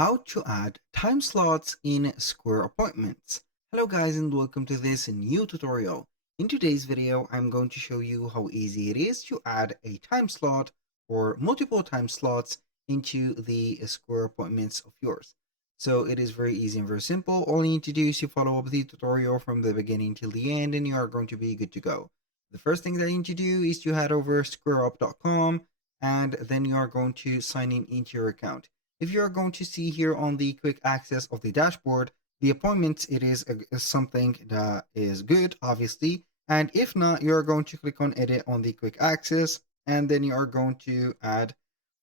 how to add time slots in Square Appointments. Hello guys and welcome to this new tutorial. In today's video, I'm going to show you how easy it is to add a time slot or multiple time slots into the Square Appointments of yours. So it is very easy and very simple. All you need to do is to follow up the tutorial from the beginning till the end and you are going to be good to go. The first thing that you need to do is to head over squareup.com and then you are going to sign in into your account. If you're going to see here on the quick access of the dashboard, the appointments, it is something that is good, obviously. And if not, you're going to click on edit on the quick access, and then you are going to add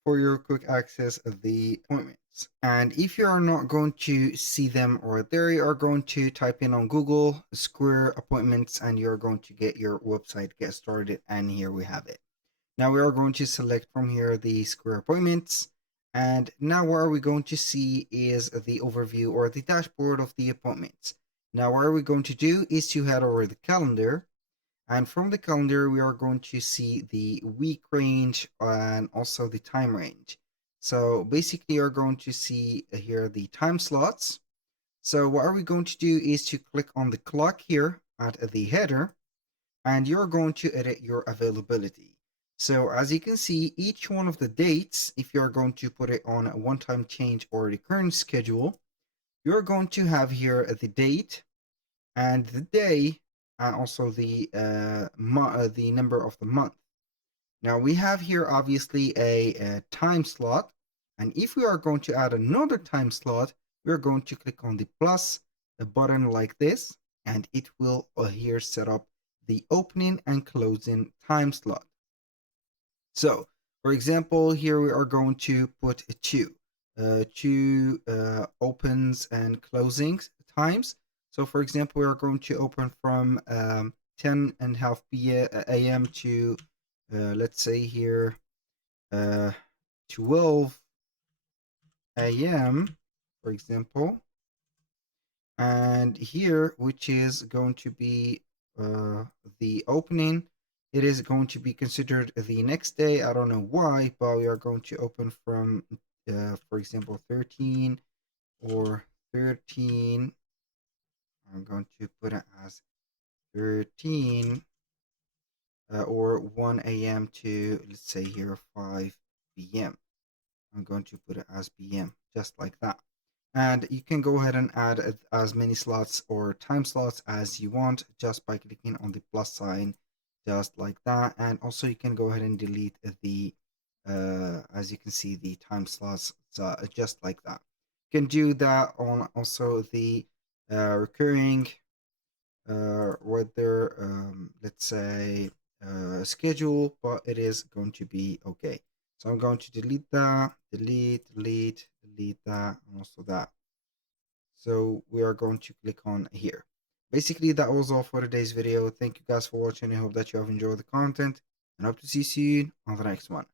for your quick access the appointments. And if you are not going to see them right there, you are going to type in on Google Square Appointments and you're going to get your website get started. And here we have it. Now we are going to select from here the Square Appointments. And now what are we going to see is the overview or the dashboard of the appointments. Now what are we going to do is to head over the calendar. And from the calendar, we are going to see the week range and also the time range. So basically you're going to see here the time slots. So what are we going to do is to click on the clock here at the header and you're going to edit your availability. So as you can see, each one of the dates, if you're going to put it on a one-time change or the current schedule, you're going to have here the date and the day and also the number of the month. Now we have here obviously a time slot, and if we are going to add another time slot, we're going to click on the plus a button like this, and it will here set up the opening and closing time slot. So, for example, here we are going to put two opens and closings times. So, for example, we are going to open from 10:30 a.m. to let's say here 12 a.m. for example, and here, which is going to be the opening, it is going to be considered the next day. I don't know why, but we are going to open from for example 13 or 13. I'm going to put it as 13 or 1 a.m. to, let's say here 5 p.m. I'm going to put it as p.m. just like that. And you can go ahead and add as many slots or time slots as you want just by clicking on the plus sign, just like that. And also you can go ahead and delete the, as you can see, the time slots just like that. You can do that on also the recurring, whether, let's say, schedule, but it is going to be okay. So I'm going to delete that, delete that, and also that. So we are going to click on here. Basically, that was all for today's video. Thank you guys for watching. I hope that you have enjoyed the content and hope to see you soon on the next one.